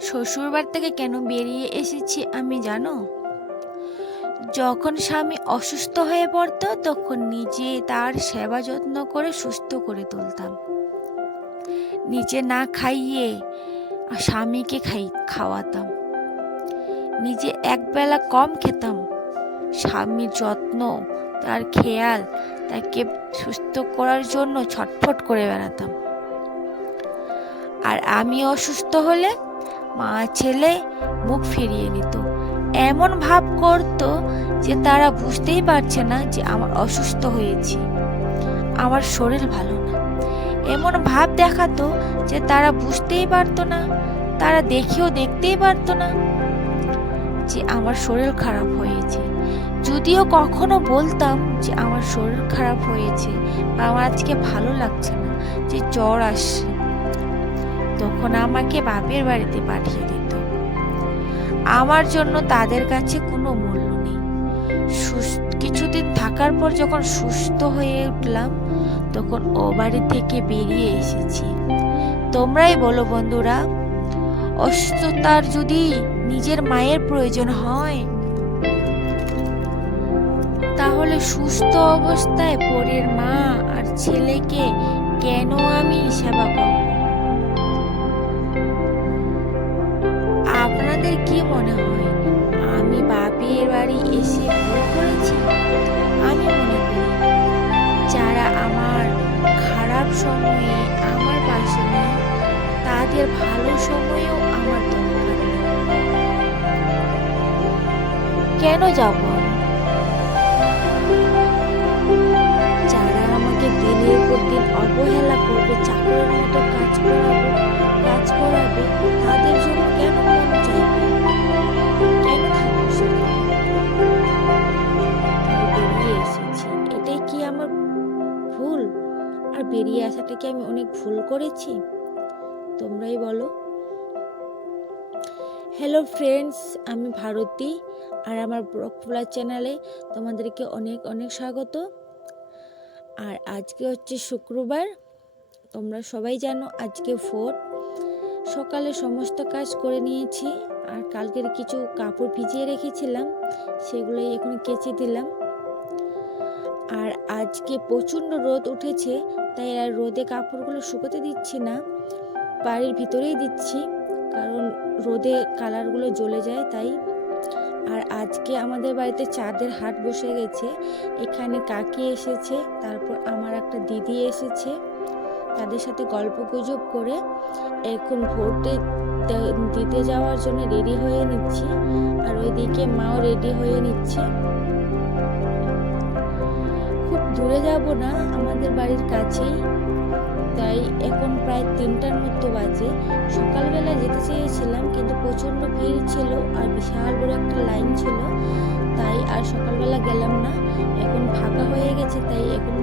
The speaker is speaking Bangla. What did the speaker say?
শ্বশুরবাড়ি থেকে কেন বেরিয়ে এসেছি আমি জানো? যখন স্বামী অসুস্থ হয়ে পড়তো, তখন নিজে তার সেবা যত্ন করে সুস্থ করে তুলতাম। নিজে না খাইয়ে স্বামীকে খাই, খাওয়াতাম। নিজে একবেলা কম খেতাম। স্বামীর যত্ন, তার খেয়াল, তাকে সুস্থ করার জন্য ছটফট করে বেড়াতাম। আর আমি অসুস্থ হলে মা ছেলে মুখ ফিরিয়ে নিত। এমন ভাব করত যে তারা বুঝতেই পারছে না যে আমার অসুস্থ হয়েছি। আমার শরীর ভালো না। এমন ভাব দেখাতো যে তারা বুঝতেই পারতো না, তারা দেখেও দেখতেই পারতো না যে আমার শরীর খারাপ হয়েছে। যদিও কখনো বলতাম যে আমার শরীর খারাপ হয়েছে বা আমার আজকে ভালো লাগছে না, যে জ্বর আসছে। তখন আমাকে বাপের বাড়িতে পাঠিয়ে দিত। আমার জন্য তাদের কাছে কোনো মূল্য নেই। কিছুদিন থাকার পর যখন সুস্থ হয়ে উঠলাম, তখন ও বাড়ি থেকে বেরিয়ে এসেছি। তোমরাই বলো বন্ধুরা, অসুস্থতার যদি নিজের মায়ের প্রয়োজন হয়, তাহলে সুস্থ অবস্থায় পরের মা আর ছেলেকে কেন আমি সেবা করব? আপনাদের কি মনে হয়? আমি বাপের বাড়ি এসে ভুল করেছি? আমি মনে করি যারা আমার খারাপ সময়ে আমার পাশে নেই তাদের ভালো সময়েও আমার দরকার কেন যাব বেরিয়ে আসাটা কি আমি অনেক ভুল করেছি? তোমরাই বলো। হ্যালো ফ্রেন্ডস আমি ভারতী আর আমার ব্রকফুলা চ্যানেলে তোমাদেরকে অনেক অনেক স্বাগত। আর আজকে হচ্ছে শুক্রবার, তোমরা সবাই জানো আজকে ফোর সকালে সমস্ত কাজ করে নিয়েছি আর কালকের কিছু কাপড় ভিজিয়ে রেখেছিলাম, সেগুলোই এখন কেচে দিলাম। আর আজকে প্রচণ্ড রোদ উঠেছে, তাই আর রোদে কাপড়গুলো শুকোতে দিচ্ছি না। বাড়ির ভিতরেই দিচ্ছি, কারণ রোদে কালারগুলো জ্বলে যায় তাই। আর আজকে আমাদের বাড়িতে চাঁদের হাট বসে গেছে, এখানে কাকি এসেছে, তারপর আমার একটা দিদি এসেছে, তাদের সাথে গল্প গুজব করে। এখন ভোটে দিতে যাওয়ার জন্য রেডি হয়ে নিচ্ছি, আর ওইদিকে মাও রেডি হয়ে নিচ্ছে। দূরে যাব না, আমাদের বাড়ির কাছেই। তাই এখন প্রায় তিনটার মতো বাজে। সকালবেলা যেতে চেয়েছিলাম, কিন্তু প্রচণ্ড ভিড় ছিল আর বিশাল বড় একটা লাইন ছিল। তাই আর সকালবেলা গেলাম না। এখন ফাঁকা হয়ে গেছে, তাই এখন